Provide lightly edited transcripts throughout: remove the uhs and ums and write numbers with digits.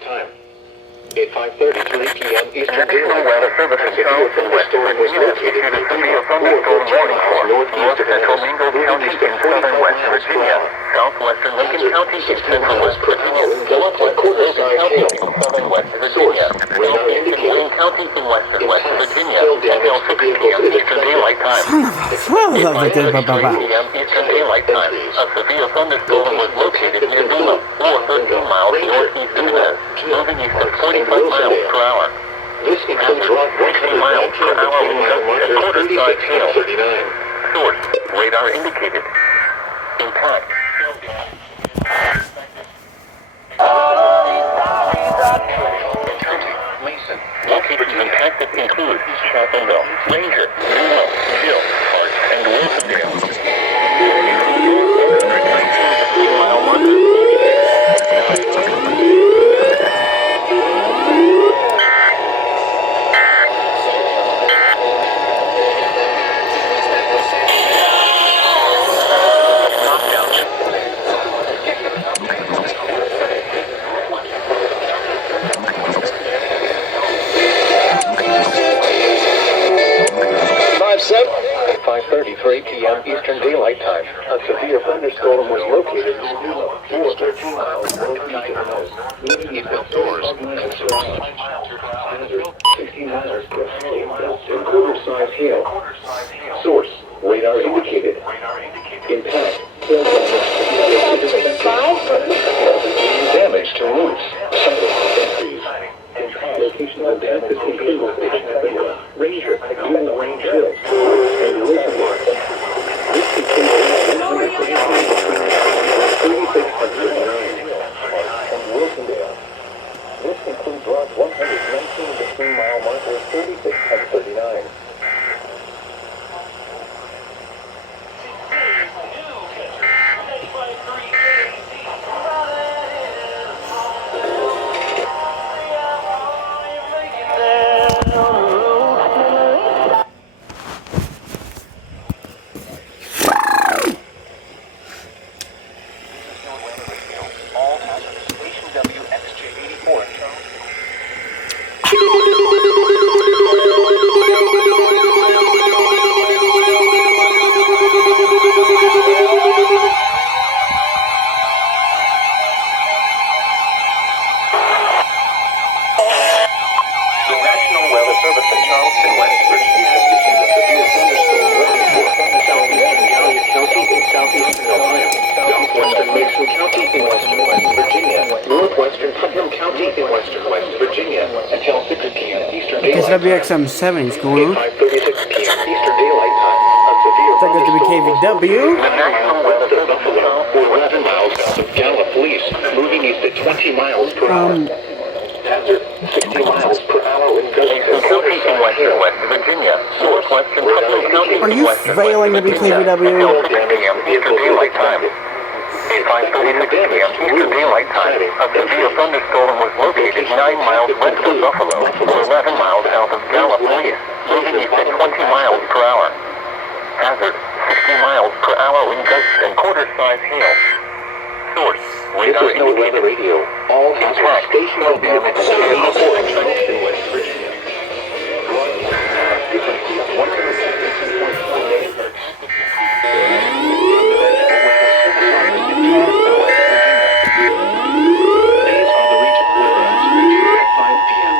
daylight time. At 5:33 p.m. Eastern National Daylight Weather Time, Service a in severe Charleston, West thunderstorm was Virginia, located issued a near severe Lima, thunderstorm 14 warning miles for northeast north of central Venice, Mingo moving County east at in 45 southern West miles per Virginia, hour. southwestern Lincoln Hazard, County in 60 central miles West per Virginia, hour in gusts and northwestern quarter-size County hail. in southern West Source, Virginia, radar southeastern indicated. Wayne County in western West Impact, Virginia, hail until damage to 6 vehicles p.m. is Eastern expected. Daylight Time. At 5:33 p.m. Eastern Daylight Time, a severe thunderstorm was located near Lima, or 13 miles northeast of Venice, moving east at 45 miles per hour. This includes Route 60 miles per hour in gusts and quarter-size hail. 39. Source, radar indicated. Impact. Mason. Locations impacted include Chapelville, Ranger, Lima, Hill, Hart, and Wilsondale. 15-mile marker. At 5:33 p.m. Eastern Daylight Time, a severe thunderstorm was located near Lima, 13 miles northeast of Venice, moving east at 45 miles per hour. Hazard, 60 miles per hour in gusts and quarter-size hail. Source, radar indicated. Impact, hail damage to roofs, sidewalks, impact, location of damage includes Chapelville, Ranger, Lima, Range Hills, and Wilsondale. This includes 36 and 39 and Wilsondale. This includes Route 119 between mile markers 36 and 39. All hazardous. Station WXJ84 in Charleston. The National Weather Service in Charleston, West Virginia, issued a severe thunderstorm warning for southeastern Gallia County in southeastern Ohio, southwestern Mason County in western West Virginia, northwestern Putnam County in western West Virginia, until 6 p.m. Eastern Okay, so Daylight that'd be Time. XM7 is going At on. 5:36 p.m. Eastern Daylight Time, a severe That goes to be thunderstorm was KVW. The National Weather to Service in Buffalo, 11 miles south of Gallup Police, moving east at 20 miles per hour. Hazard, 60 miles per hour in gusts Mason and County in quarter-size western hail. West Virginia, northwestern Putnam County Are in you western failing to West be Virginia, KVW? until 6 p.m. Eastern Daylight Time. At 5:36 p.m. Eastern Daylight Time, a severe thunderstorm was located 9 miles west of Buffalo, or 11 miles south of Gallup Police, moving east at 20 miles per hour. Hazard, 60 miles per hour in gusts and quarter-size hail. Source, This radar is no weather indicated. radio. All hazardous stations Hail will be damage to in vehicles. Charleston, West Virginia. Frequency of 100. These are the regional weather observations at 5 p.m.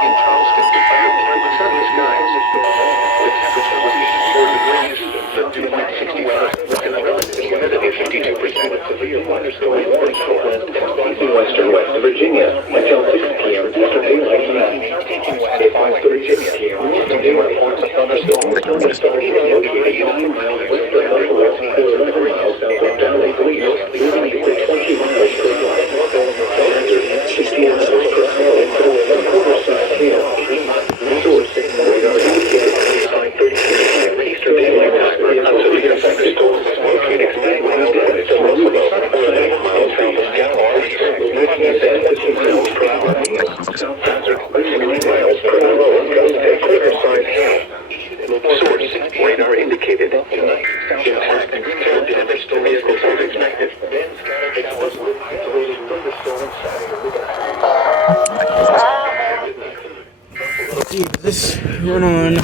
In Charleston, with sunny skies. The temperature was 84 degrees, the dew point 65, and the relative humidity 52%. Severe thunderstorm warning for west and east western West Virginia until 6 p.m. Eastern Daylight Time. At 5:36 p.m. New reports of thunderstorm located 9 miles west of Buffalo, 11 miles south of Gallup Police, moving east at 20 miles per hour. Hazard, 60 miles per hour in gusts and quarter-size hail. Source, radar indicated 5:36 p.m. Eastern Daylight Time. A severe thunderstorm was located 9 miles west of Buffalo, 11 miles south of Gallup Police, moving east at 50 miles per hour. Hazard, 60 miles per hour in gusts and quarter-size hail. Source, radar indicated. Impact, hail damage to vehicles is expected. Then scattered showers with isolated thunderstorms. Let's see, does this run on?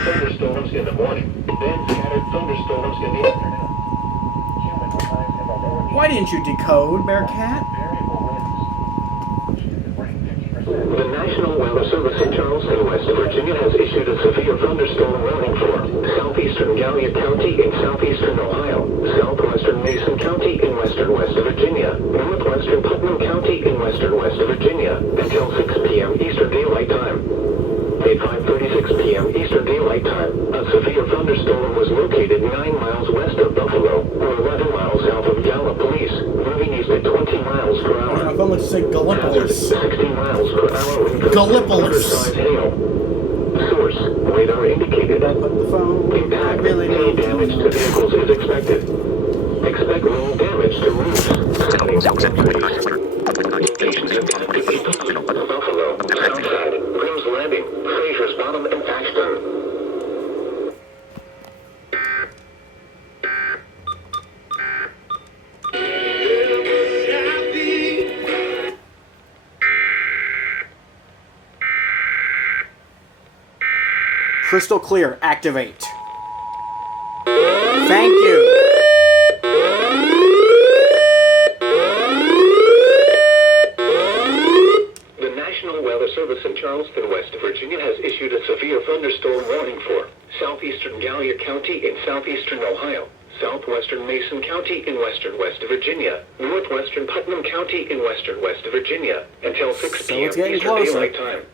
Thunderstorms in the morning, then scattered thunderstorms in the afternoon. Why didn't you decode, Bearcat? The National Weather Service in Charleston, West Virginia has issued a severe thunderstorm warning for southeastern Gallia County in southeastern Ohio, southwestern Mason County in western West Virginia, northwestern Putnam County in western West Virginia, until 6 p.m. Eastern Daylight Time. At 5:36 p.m. Eastern Daylight Time, a severe thunderstorm was located 9 miles west of Buffalo, or 11 miles south of Gallup Police, moving east at 20 miles per hour. My phone looks to say Gallipolis. 60 miles per hour wind gusts and Gallipolis. quarter-size hail. Source, radar indicated. Up the phone. Impact, Really hail need damage to vehicles is expected. Expect wind damage to roofs, sidings, and trees. Locations impacted include Buffalo, Southside, Grimm's Landing, Fraser's Bottom, and Ashton. Crystal clear. Activate. Thank you. The National Weather Service in Charleston, West Virginia has issued a severe thunderstorm warning for southeastern Gallia County in southeastern Ohio, southwestern Mason County in western West Virginia, northwestern Putnam County in western West Virginia, until 6 So p.m. it's getting Eastern closer. Daylight Time.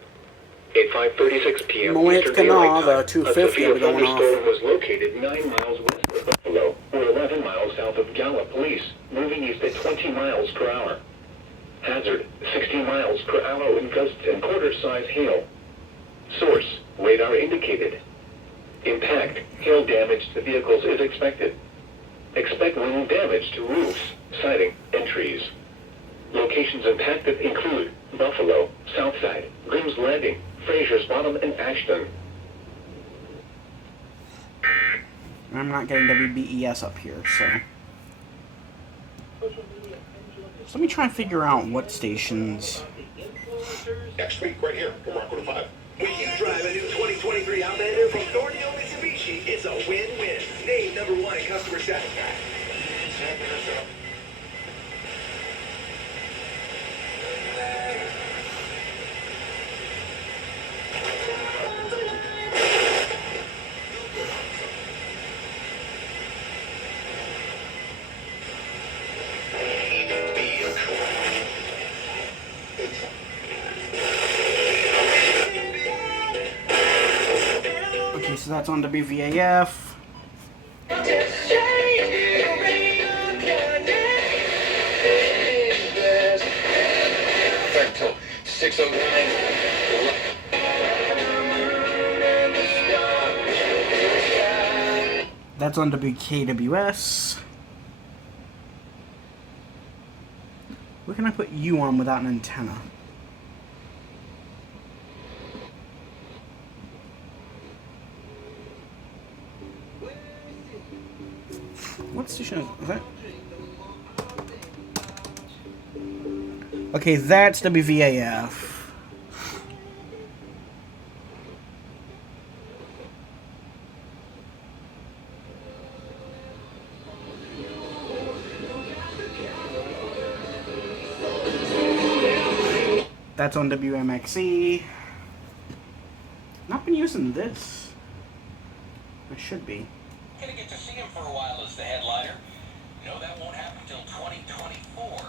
At 5:36 p.m. Moet Eastern Canal, Daylight the Time, 250 a severe will be going off. thunderstorm was located 9 miles west of Buffalo, or 11 miles south of Gallup Police, moving east at 20 miles per hour. Hazard, 60 miles per hour wind gusts and quarter-size hail. Source, radar indicated. Impact, hail damage to vehicles is expected. Expect wind damage to roofs, siding, and trees. Locations impacted include Buffalo, Southside, Grimm's Landing, Fraser's Bottom, and Ashton. I'm not getting WBES up here, so let me try and figure out what stations. Next week, right here, from Rockwood 5. When you drive a new 2023 Outlander from Thornhill Mitsubishi, it's a win-win. Named #1 in customer satisfaction. Okay, so that's on WVAF. That's on WKWS. Where can I put you on without an antenna? What station is that? Okay, that's WVAF. That's on WMXE. Not been using this. I should be. Gonna get to see him for a while as the headliner. No, that won't happen until 2024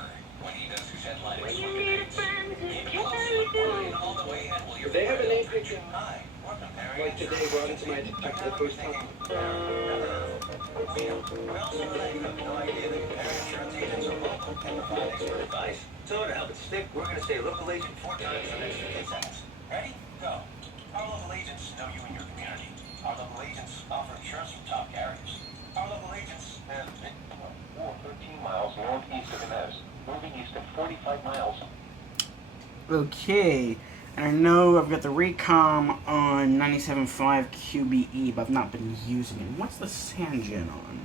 when he does his headlining swing dates. Keep it close, all the way in. Will They have a name picture. Hi, we're comparing Like today, brought into my attention for the first time. We also have no idea that compare insurance agents are local and provide expert advice. So to help it stick, we're gonna say local agent 4 times for extra kids ads. Ready? Go. Our local agents know you and your community. Our local agents offer insurance from top carriers. Our local agents have 13 miles northeast of Inez, moving east at 45 miles. Okay. And I know I've got the Recom on 97.5 QBE, but I've not been using it. What's the Sanjin on?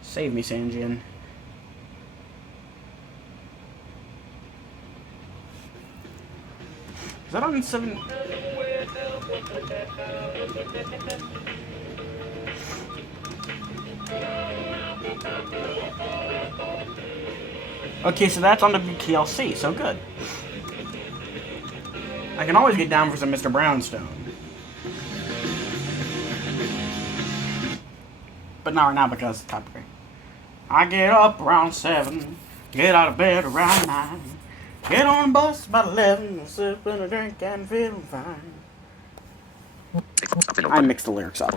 Save me, Sanjin. Is that on 7? Okay, so that's on the TLC, so good. I can always get down for some Mr. Brownstone. But not right now because it's copyright. I get up around 7, get out of bed around 9, get on the bus about 11, sip and a drink and feeling fine. I mixed the lyrics up.